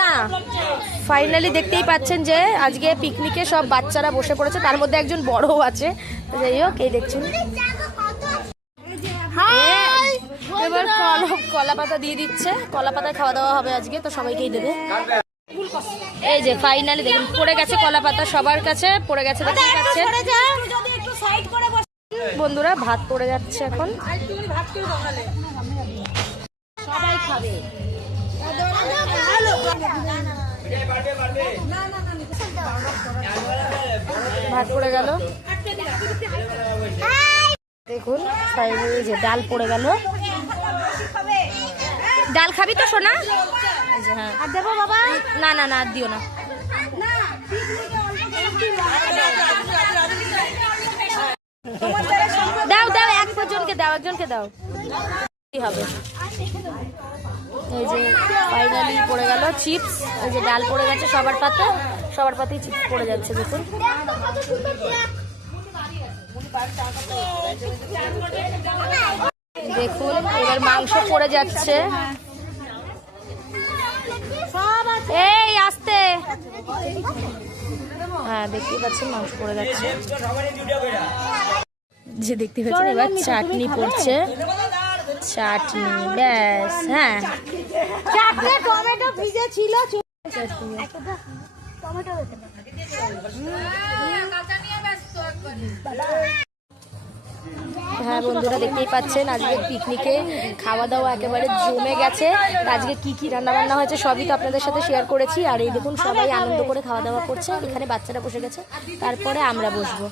না ফাইনালি দেখতেই পাচ্ছেন যে আজকে পিকনিকে সব বাচ্চারা বসে পড়েছে, তার মধ্যে একজন বড়ও আছে। যাই হোক, এই দেখছেন এবার কলা পাতা দিয়ে দিচ্ছে, কলা পাতায় খাওয়া দাওয়া হবে আজকে, তো সবাইকেই দেবে। এই যে ফাইনালি দেখুন পড়ে গেছে কলা পাতা, সবার কাছে পড়ে গেছে, দেখতেই পাচ্ছেন বন্ধুরা। ভাত পড়ে যাচ্ছে এখন, সবাই খাবে। ভাত পড়ে গেল, দেখুন ফাইনালি যে ডাল পড়ে গেল। ডাল খাবি তো সোনা? হ্যাঁ আর দেবো বাবা? না না না আর দিও না। দাও দাও, একজনকে দাও, একজনকে দাও, কি হবে। এই যে ফাইনালি পড়ে গেল চিপস, এই যে ডাল পড়ে গেছে সবার পাতে, সবার পাতেই চিপস পড়ে যাচ্ছে দেখুন। দেখুন এবার মাংস পড়ে যাচ্ছে, এই আস্তে, হ্যাঁ দেখতেই পাচ্ছেন মাংস পড়ে যাচ্ছে। যে দেখতে পাচ্ছেন এবার চাটনি পড়ছে, চাটনি ব্যাস। হ্যাঁ টমেটো ভিজে ছিল, হ্যাঁ বন্ধুরা দেখতেই পাচ্ছেন আজকে পিকনিকে খাওয়া দাওয়া একেবারে জমে গেছে। আজকে কি কি রান্না বান্না হয়েছে সবই তো আপনাদের সাথে শেয়ার করেছি। আর এই দেখুন সবাই আনন্দ করে খাওয়া দাওয়া করছে, এখানে বাচ্চারা বসে গেছে, তারপরে আমরা বসবো।